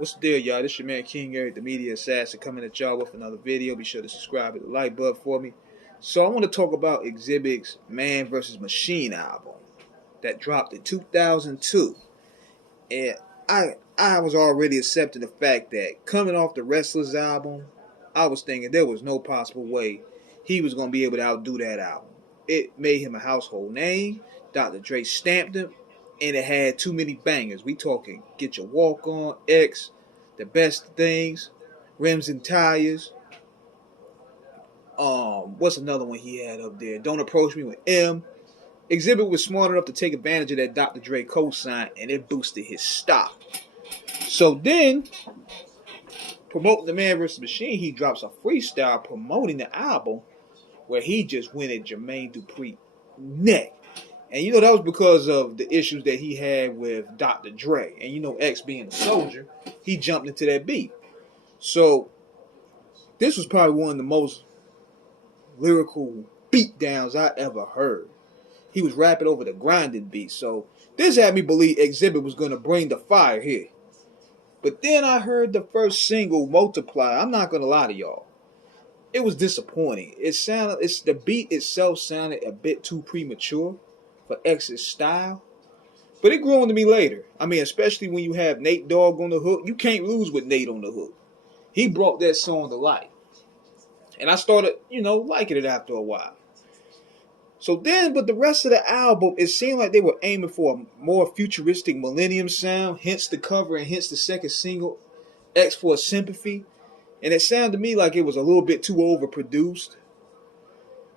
What's the deal, y'all? This your man King Eric, the media assassin, coming at y'all with another video. Be sure to subscribe and the like button for me. So I want to talk about Xzibit's Man vs. Machine album that dropped in 2002. And I was already accepting the fact that coming off the Wrestlers album, I was thinking there was no possible way he was going to be able to outdo that album. It made him a household name. Dr. Dre stamped him, and it had too many bangers. We talking Get Your Walk On, X, The Best Things, Rims and Tires. What's another one he had up there? Don't Approach Me with M. Xzibit was smart enough to take advantage of that Dr. Dre cosign, and it boosted his stock. So then, promoting the Man vs. Machine, he drops a freestyle promoting the album where he just went at Jermaine Dupri's neck. And you know, that was because of the issues that he had with Dr. Dre. And you know, X being a soldier, he jumped into that beat. So, this was probably one of the most lyrical beatdowns I ever heard. He was rapping over the grinding beat. So, this had me believe Xzibit was going to bring the fire here. But then I heard the first single, Multiply. I'm not going to lie to y'all. It was disappointing. The beat itself sounded a bit too premature for X's style. But it grew on to me later. I mean, especially when you have Nate Dogg on the hook. You can't lose with Nate on the hook. He brought that song to life. And I started, liking it after a while. So then, but the rest of the album, it seemed like they were aiming for a more futuristic millennium sound. Hence the cover and hence the second single, X for Sympathy. And it sounded to me like it was a little bit too overproduced.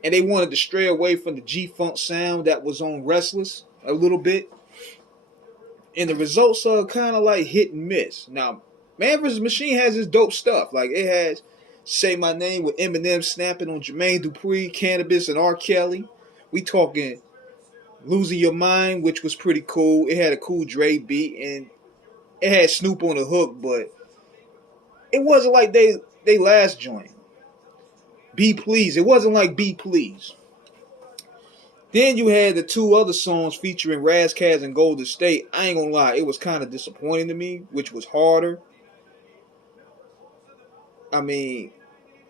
And they wanted to stray away from the G-Funk sound that was on Restless a little bit. And the results are kind of like hit and miss. Now, Man vs. Machine has its dope stuff. Like it has Say My Name with Eminem snapping on Jermaine Dupri, Cannabis, and R. Kelly. We talking Losing Your Mind, which was pretty cool. It had a cool Dre beat, and it had Snoop on the hook, but it wasn't like they last joint. Be Please. It wasn't like Be Please. Then you had the two other songs featuring Razzcazz and Golden State. I ain't gonna lie, it was kind of disappointing to me, which was harder. I mean,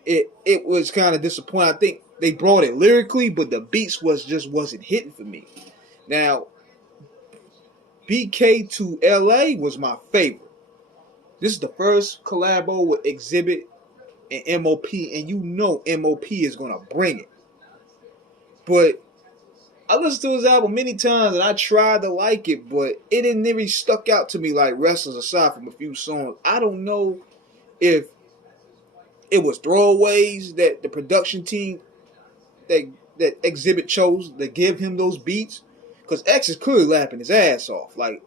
it was kind of disappointing. I think they brought it lyrically, but the beats wasn't hitting for me. Now, BK to LA was my favorite. This is the first collabo with Xzibit and MOP, and you know MOP is gonna bring it. But I listened to his album many times, and I tried to like it, but it didn't really stuck out to me like Wrestlers, aside from a few songs. I don't know if it was throwaways that the production team that Xzibit chose to give him those beats, because X is clearly rapping his ass off. Like,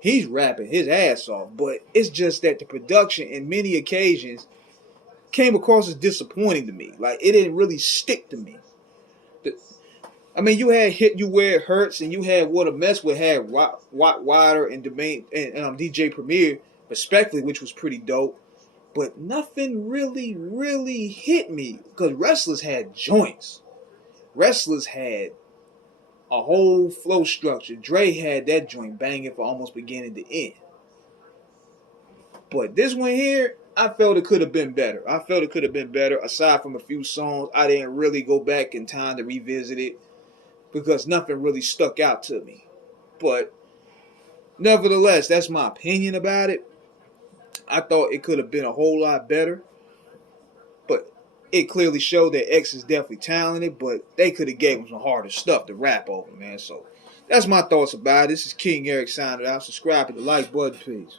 he's rapping his ass off, but it's just that the production in many occasions came across as disappointing to me. Like, it didn't really stick to me. I mean, you had Hit You Where It Hurts, and you had What a Mess With had Watt Wider and DJ Premier, respectively, which was pretty dope. But nothing really hit me, because Wrestlers had joints. Wrestlers had a whole flow structure. Dre had that joint banging from almost beginning to end. But this one here, I felt it could have been better. Aside from a few songs, I didn't really go back in time to revisit it, because nothing really stuck out to me. But nevertheless, that's my opinion about it. I thought it could have been a whole lot better. But it clearly showed that X is definitely talented, but they could have gave him some harder stuff to rap over, man. So that's my thoughts about it. This is King Eric signing out. Subscribe to the like button, please.